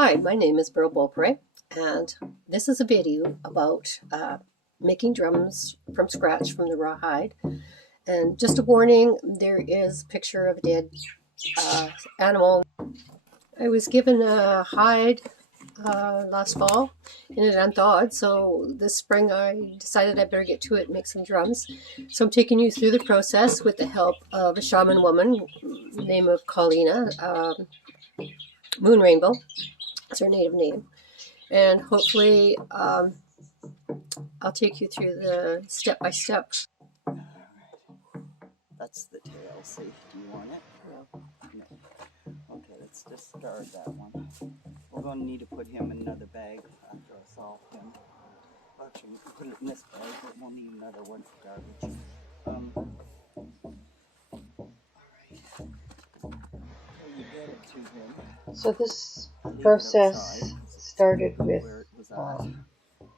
Hi, my name is Beryl Beaupre, and this is a video about making drums from scratch from the raw hide. And just a warning, there is a picture of a dead animal. I was given a hide last fall and it unthawed, so this spring I decided I better get to it and make some drums. So I'm taking you through the process with the help of a shaman woman, name of Paulina, Moon Rainbow. That's her native name. And hopefully I'll take you through the step-by-step. All right. That's the tail. See, do you want it? No. No. Okay, let's discard that one. We're going to need to put him in another bag after I solve him. Actually, we can put it in this bag, but we'll need another one for garbage. You get it to him. So this process started with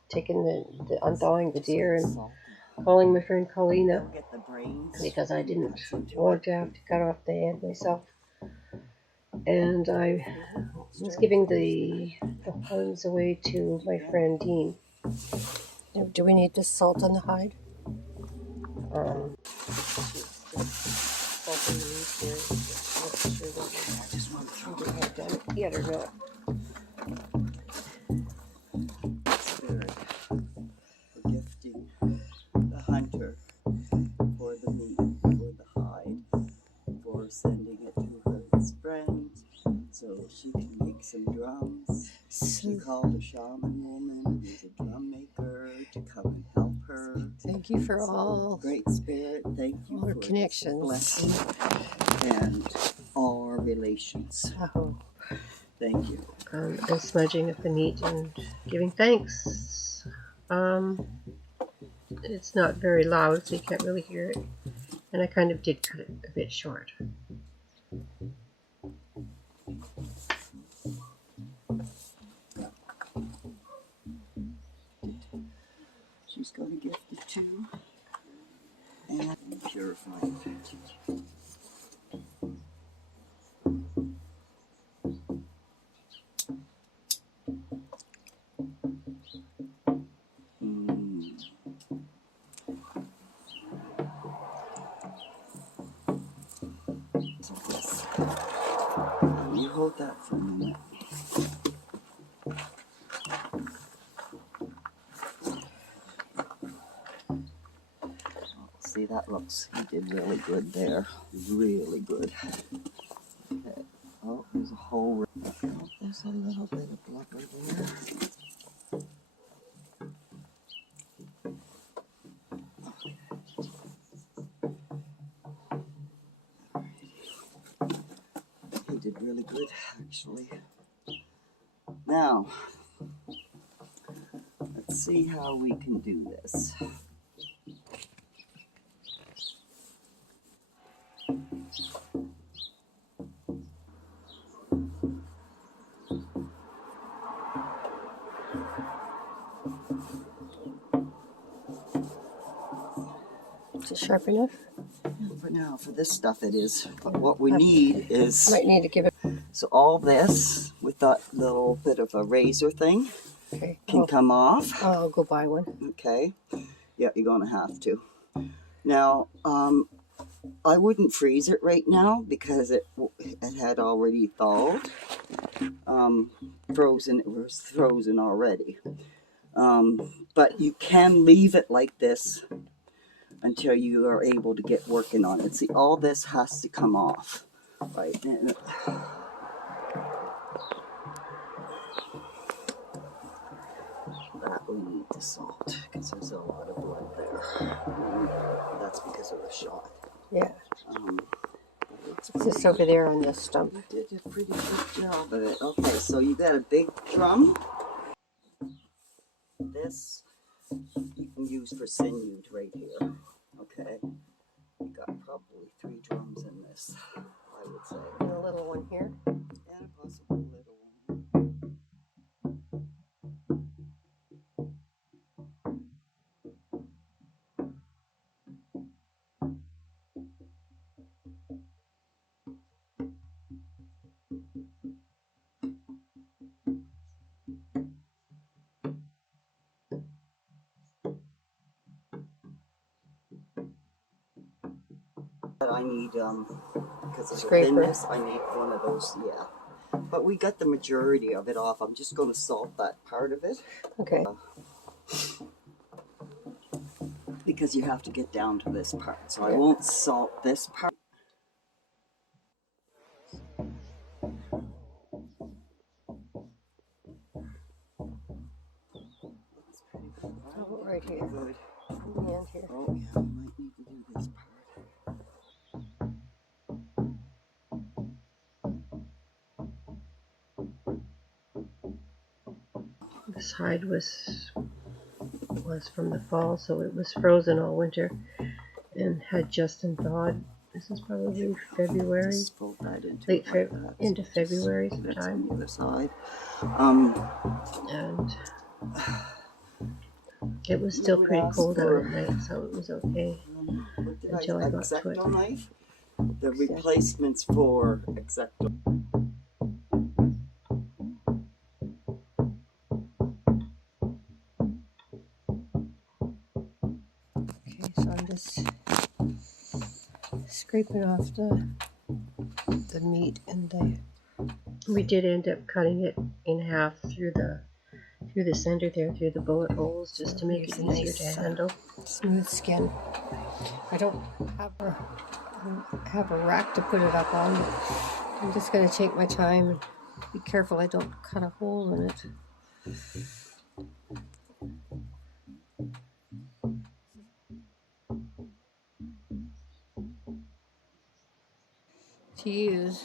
taking the unthawing the deer and calling my friend Paulina because I didn't want to have to cut off the head myself. And I was giving the horns away to my friend Dean. Do we need this salt on the hide? I just want to throw the head down it yet or not. Spirit for gifting the hunter for the meat, for the hide, for sending it to her friends so she can make some drums. She called a shaman woman who's a drum maker to come and help her. Thank you for all Great Spirit. Thank you our for connections, blessing and all our relations. Oh. Thank you. And smudging of the meat and giving thanks. It's not very loud, so you can't really hear it. And I kind of did cut it a bit short. She's going to gift it too. And purify it. You hold that for a minute. See, that looks, he did really good there. Really good. Okay. Oh, there's a hole. Oh, there's a little bit of blubber there. He did really good, actually. Now, let's see how we can do this. Is it sharp enough? For now, for this stuff it is. But what we need is... Might need to give it... So all this, with that little bit of a razor thing, can come off. I'll go buy one. Okay. Yeah, you're going to have to. Now, I wouldn't freeze it right now because it had already thawed. Frozen, it was frozen already. But you can leave it like this until you are able to get working on it. See, all this has to come off, right? And that we need to salt because there's a lot of blood there. That's because of the shot. Yeah. It's just over there on this stump. You did a pretty good job of it. Okay, so you got a big drum. This you can use for sinews right here. Okay, you got probably 3 drums in this, I would say. And a little one here. And a possible little one. but I need because of the Scraper. thinness, I need one of those. Yeah, but we got the majority of it off. I'm just going to salt that part of it. Okay. Because you have to get down to this part, so Yeah. I won't salt this part. How about right here? Good. In the end here. Oh yeah, I might need to do this part. This hide was from the fall, so it was frozen all winter and had just thawed. This is probably February, Just fold that into late like that. into So February that's sometime. on the other side. And it was still pretty cold out at night, so it was okay What did until I got to it. X-Acto knife? The replacements for X-Acto. Okay, so I'm just scraping off the meat, and we did end up cutting it in half through the center there, through the bullet holes, just to make it easier to handle. Smooth skin. I don't have a rack to put it up on. I'm just going to take my time and be careful I don't cut a hole in it. To use.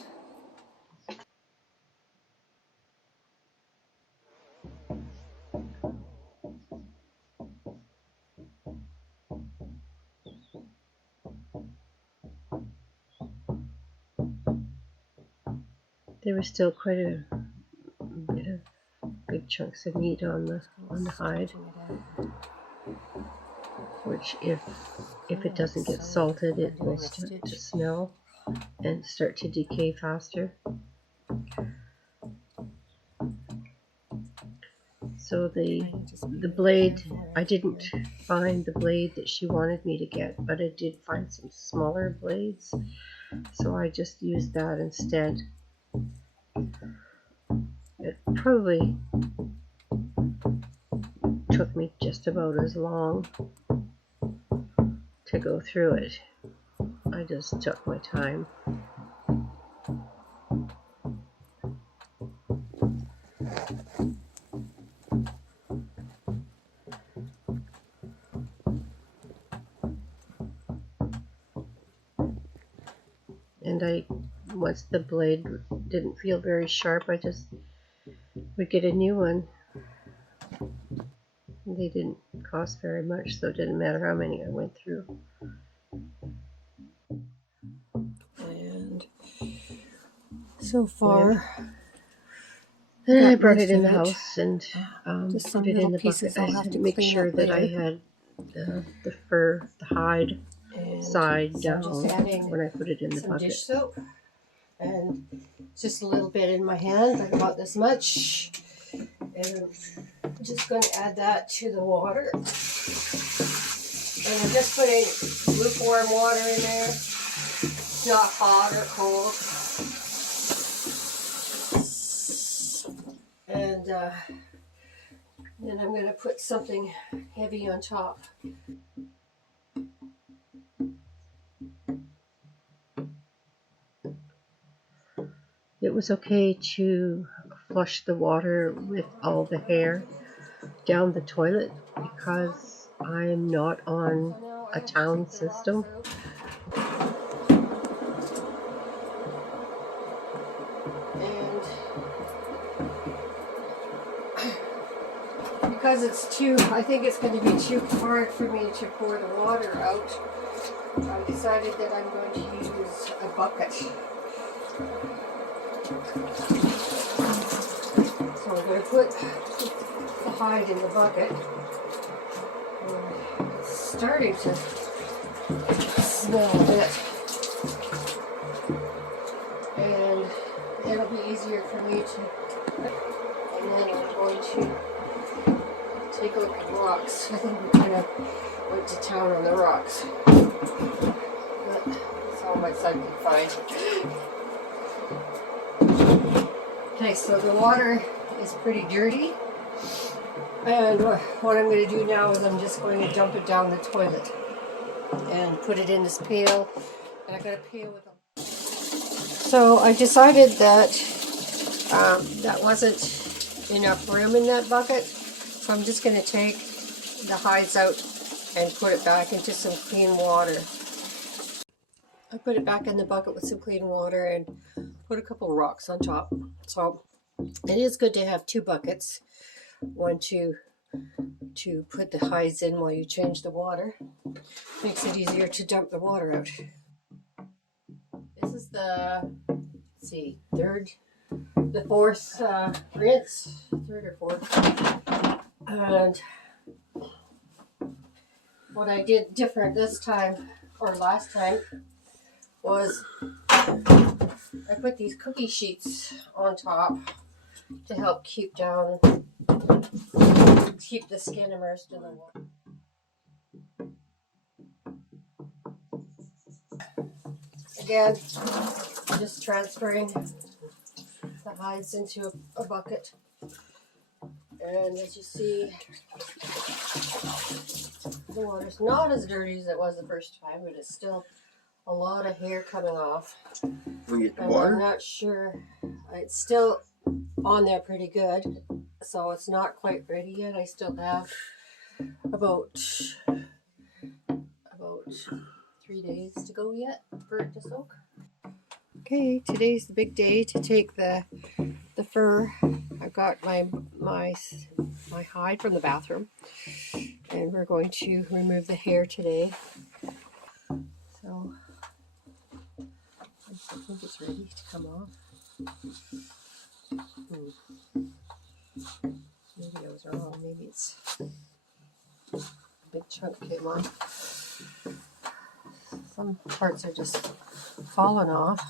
There was still quite a bit of big chunks of meat on the hide, which if it doesn't get salted, it will start to smell and start to decay faster. So the blade, I didn't find the blade that she wanted me to get, but I did find some smaller blades, so I just used that instead. It probably took me just about as long to go through it. I just took my time. And once the blade didn't feel very sharp, I just would get a new one. They didn't cost very much, so it didn't matter how many I went through. And so far, then I brought it in the house and put it in the bucket. I had to make sure that I had the fur, the hide side down when I put it in the bucket. Dish soap and just a little bit in my hand, like about this much. And I'm just going to add that to the water. And I'm just putting lukewarm water in there. It's not hot or cold. And then I'm going to put something heavy on top. It was okay to flush the water with all the hair down the toilet because I'm not on a town system. And because I think it's going to be too hard for me to pour the water out, I decided that I'm going to use a bucket. So I'm going to put the hide in the bucket. It's starting to smell a bit. And it'll be easier for me to... And then I'm going to take a look at the rocks. I think we kind of went to town on the rocks. But it's all all my son can find. Okay, so the water is pretty dirty. And what I'm going to do now is I'm just going to dump it down the toilet and put it in this pail. And I got a pail with them. So I decided that that wasn't enough room in that bucket. So I'm just going to take the hides out and put it back into some clean water. I put it back in the bucket with some clean water and put a couple rocks on top. So it is good to have two buckets. One to put the hides in while you change the water. Makes it easier to dump the water out. This is the, let's see, fourth rinse, third or fourth. And what I did different this time, or last time, was I put these cookie sheets on top to help keep the skin immersed in the water. Again, just transferring the hides into a bucket. And as you see, the water's not as dirty as it was the first time, but it's still a lot of hair coming off. And I'm not sure, it's still on there pretty good, so it's not quite ready yet. I still have about 3 days to go yet for it to soak. Okay, today's the big day to take the fur. I've got my hide from the bathroom, and we're going to remove the hair today. So I think it's ready to come off. Maybe I was wrong. Maybe it's a big chunk came off. Some parts are just falling off.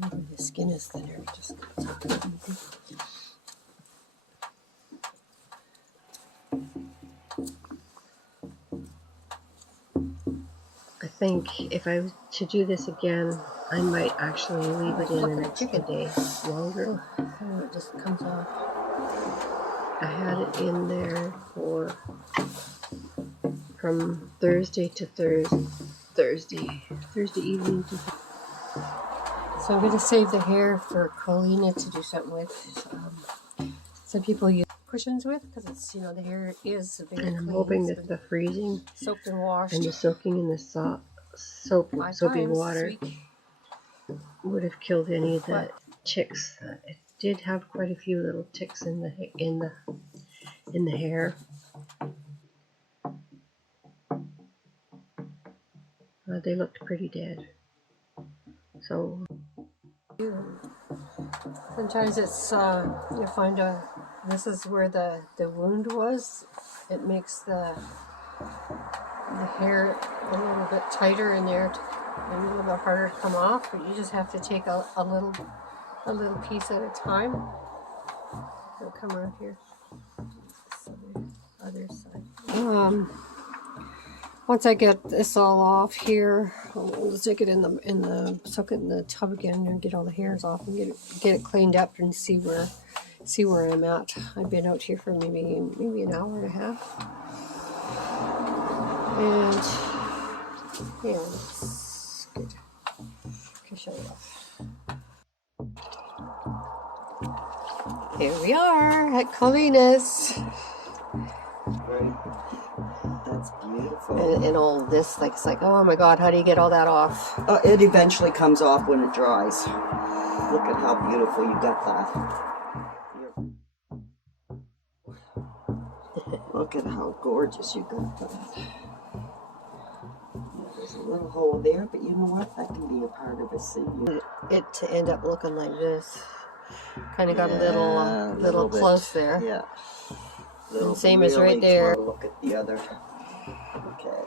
Maybe the skin is thinner. Just take it easy. I think if I was to do this again, I might actually leave it in an extra day longer. So it just comes off. I had it in there from Thursday to Thursday evening to So I'm going to save the hair for Colina to do something with. Some people use cushions with, because it's, the hair is very clean. And I'm hoping that the freezing soaked and washed and the soaking in the soapy water would have killed any of the ticks. It did have quite a few little ticks in the hair. They looked pretty dead. So sometimes it's you find this is where the wound was. It makes the hair a little bit tighter in there and a little bit harder to come off, but you just have to take a little piece at a time. It'll come around here. Other side. Once I get this all off here, I'll stick it soak it in the tub again and get all the hairs off and get it cleaned up and see where I'm at. I've been out here for maybe an hour and a half. And yeah, it's good. I can show you off. Here we are at Colina's. That's beautiful. And all this, it's like, oh my God, how do you get all that off? It eventually comes off when it dries. Look at how beautiful you got that. Look at how gorgeous you got that. There's a little hole there, but you know what? That can be a part of a scene. It to end up looking like this. Kind of got a little close there. Yeah. And same as right there. Look at the other. Okay.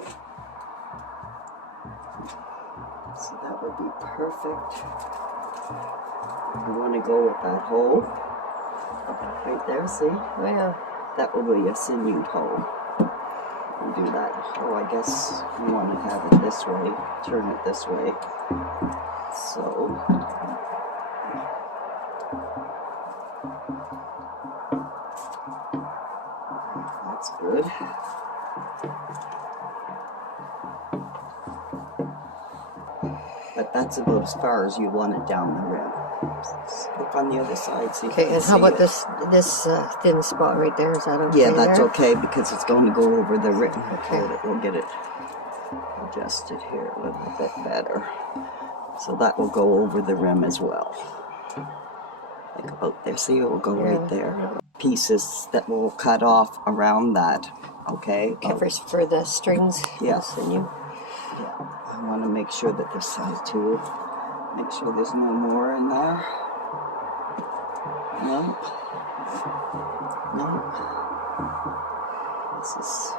So that would be perfect. You want to go with that hole. Right there, see? Oh, yeah. That will be a sinewed hole. You do that. Oh, I guess you want to have it this way. Turn it this way. So. That's good. But that's about as far as you want it down the rim. Look on the other side, see if you Okay, can and how see about it. this thin spot right there? Is that okay? Yeah, that's there? okay because it's going to go over the rim. Okay. We'll get it adjusted here a little bit better. So that will go over the rim as well. Like about there. See, it will go right there. Yeah. Pieces that will cut off around that. Okay? Covers for the strings. Yeah. The sinew. Yeah. I want to make sure that this side too. Make sure there's no more in there. No. No. This is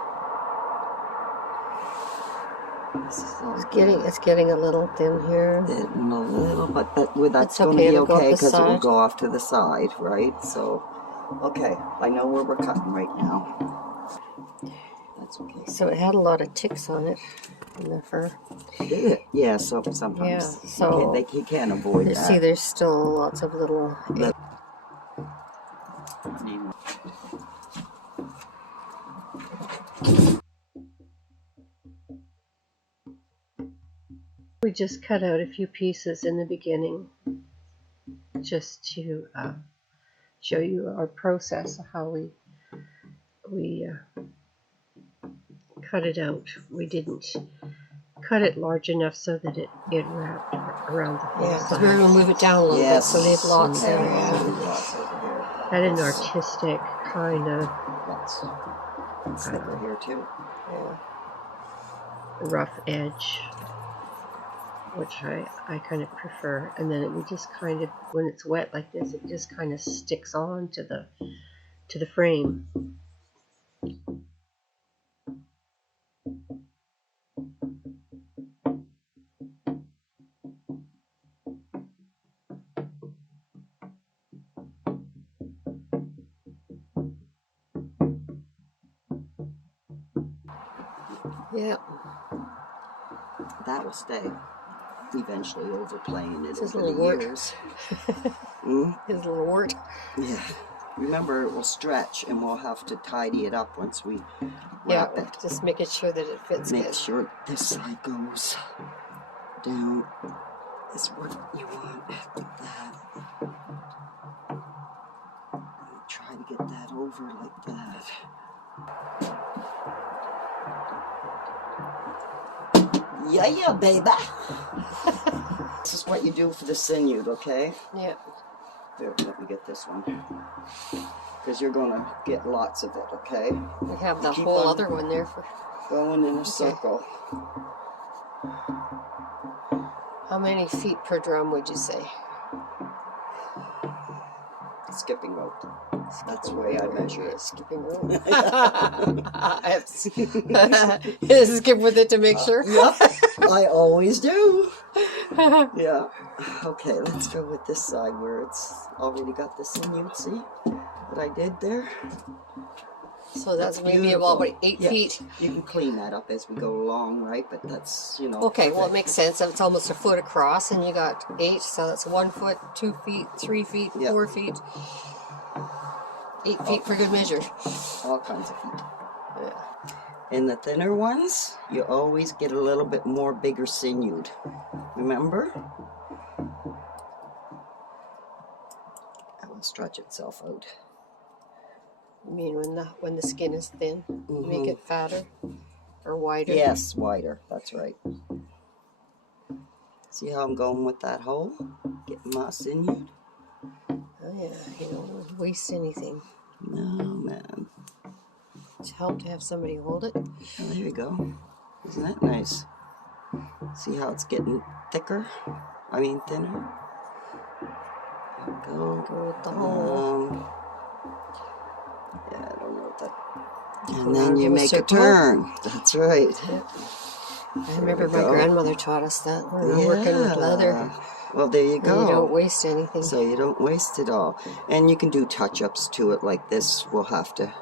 It's getting a little thin here. getting a little, but that's okay, going to be it'll go off okay the because it will side. go off to the side, right? So, okay, I know where we're cutting right now. That's okay. So it had a lot of ticks on it in the fur. Did it? Yeah, so sometimes Yeah, so you can't avoid that. see, there's still lots of little. We just cut out a few pieces in the beginning, just to show you our process of how we cut it out. We didn't cut it large enough so that it wrapped around the whole side. We're going to move it down a little bit, so leave lots there. Had an artistic kind of thicker here too. Yeah, rough edge, which I kind of prefer. And then it just kind of, when it's wet like this, it just kind of sticks on to the frame. Yeah. That'll stay. Eventually overplaying it His over little the wart. years. His little wart. Yeah. Remember, it will stretch and we'll have to tidy it up once we wrap it. Just making sure that it fits Make good. sure this side goes down is what you want, like that. And try to get that over like that. Yeah, baby. This is what you do for the sinewed, okay? Yeah. There, let me get this one. Because you're going to get lots of it, okay? We have the whole other one there for going in a circle. How many feet per drum would you say? Skipping rope. That's the way I measure it. Skipping rope. I have to skip with it to make sure. Yep, I always do. Yeah. Okay, let's go with this side where it's already got the sinew. See what I did there? So that's maybe about 8 feet. You can clean that up as we go along, right? But that's, you know. Okay, well, it makes sense. It's almost a foot across, and you got 8, so that's 1 foot, 2 feet, 3 feet, 4 feet. 8 feet for good measure. All kinds of feet. Yeah. In the thinner ones, you always get a little bit more bigger sinewed. Remember? It will stretch itself out. You mean when the skin is thin, make it fatter or wider? Yes, wider. That's right. See how I'm going with that hole? Getting my sinew. Oh yeah, you don't waste anything. No, man. It's help to have somebody hold it. Oh, there you go. Isn't that nice? See how it's getting thicker? I mean thinner? There we go. Go with the hole. Yeah, I don't know what that... And then you make a turn. That's right. Yep. I remember my grandmother taught us that when we were working with leather. Well, there you go. And you don't waste anything. So you don't waste it all. And you can do touch-ups to it like this. We'll have to,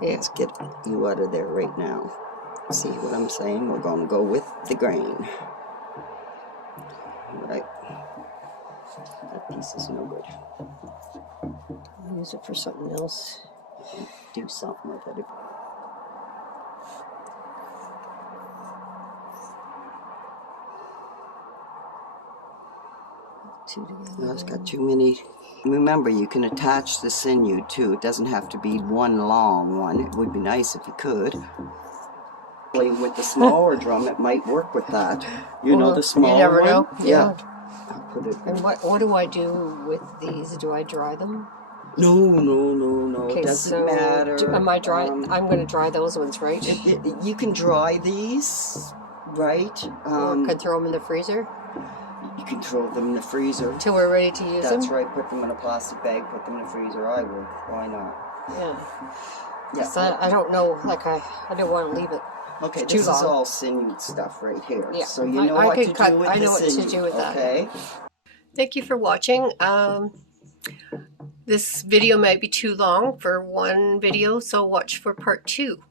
let's get you out of there right now. See what I'm saying? We're going to go with the grain. Right. That piece is no good. I'll use it for something else. Do something with it. Two together. No, it's got too many. Remember, you can attach the sinew too. It doesn't have to be one long one. It would be nice if you could. With the smaller drum, it might work with that. You know, the smaller one? You never know. Yeah. I'll put it. And what do I do with these? Do I dry them? No. Okay, It doesn't matter. Am I dry? I'm going to dry those ones, right? You can dry these, right? Or could throw them in the freezer You can throw them in the freezer. till we're ready to use them. That's right. Put them in a plastic bag. Put them in the freezer. I would. Why not? Yeah. So I don't know. Like I don't want to leave it. Okay, too this long. is all sinew stuff right here. Yeah. So you know what to do with the sinew. I know what to do with that. Okay. Thank you for watching. This video might be too long for one video, so watch for part 2.